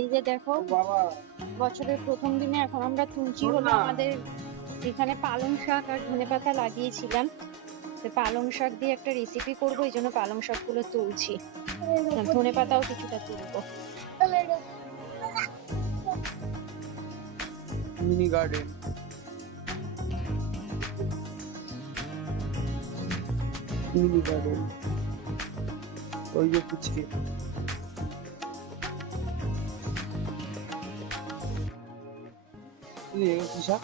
এই যে দেখো, বছরের প্রথম দিনে এখন আমরা তুলছি হলো আমাদের এখানে পালং শাক আর ধনেপাতা লাগিয়েছিলাম। পালং শাক দিয়ে একটা রেসিপি করবো, এই জন্য পালং শাক গুলো তুলছি, ধনেপাতাও কিছুটা তুলবো। মিনি গার্ডেন, মিনি গার্ডেন, ওই যে পুচকে কিসা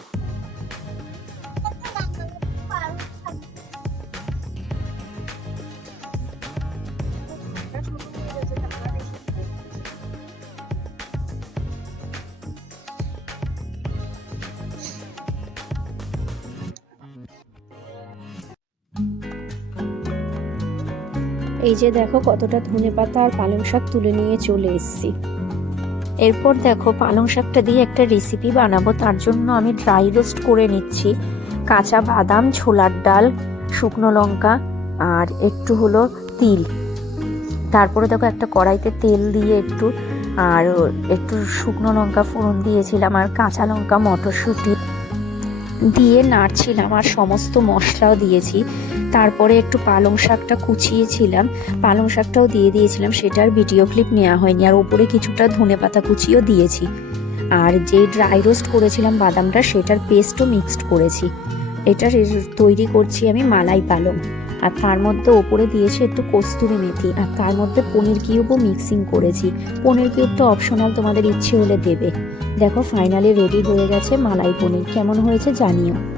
এই যে দেখো কতটা ধনেপাতা আর পালং শাক তুলে নিয়ে চলে এসেছি। এরপর দেখো পালং শাকটা দিয়ে একটা রেসিপি বানাবো, তার জন্য আমি ড্রাই রোস্ট করে নিচ্ছি কাঁচা বাদাম, ছোলার ডাল, শুকনো লঙ্কা আর একটু হলো তিল। তারপরে দেখো একটা কড়াইতে তেল দিয়ে একটু শুকনো লঙ্কা ফোড়ন দিয়েছিলাম আর কাঁচা লঙ্কা, মটরশুঁটি দিয়ে নাড়ছিলাম আর সমস্ত মশলাও দিয়েছি। তারপরে একটু পালং শাকটা কুচিয়েছিলাম, পালং শাকটাও দিয়ে দিয়েছিলাম, সেটার ভিডিও ক্লিপ নেওয়া হয়নি। আর ওপরে কিছুটা ধনেপাতা কুচিও দিয়েছি। আর যে ড্রাই রোস্ট করেছিলাম বাদামটা, সেটার পেস্টও মিক্সড করেছি। এটা তৈরি করছি আমি মালাই পালং। আর তার মধ্যে ওপরে দিয়েছি একটু কস্তুরি মেথি, আর তার মধ্যে পনির কিউবও মিক্সিং করেছি। পনির কিউবটা অপশনাল, তোমাদের ইচ্ছে হলে দেবে। দেখো ফাইনালি রেডি হয়ে গেছে মালাই পনির। কেমন হয়েছে জানিও।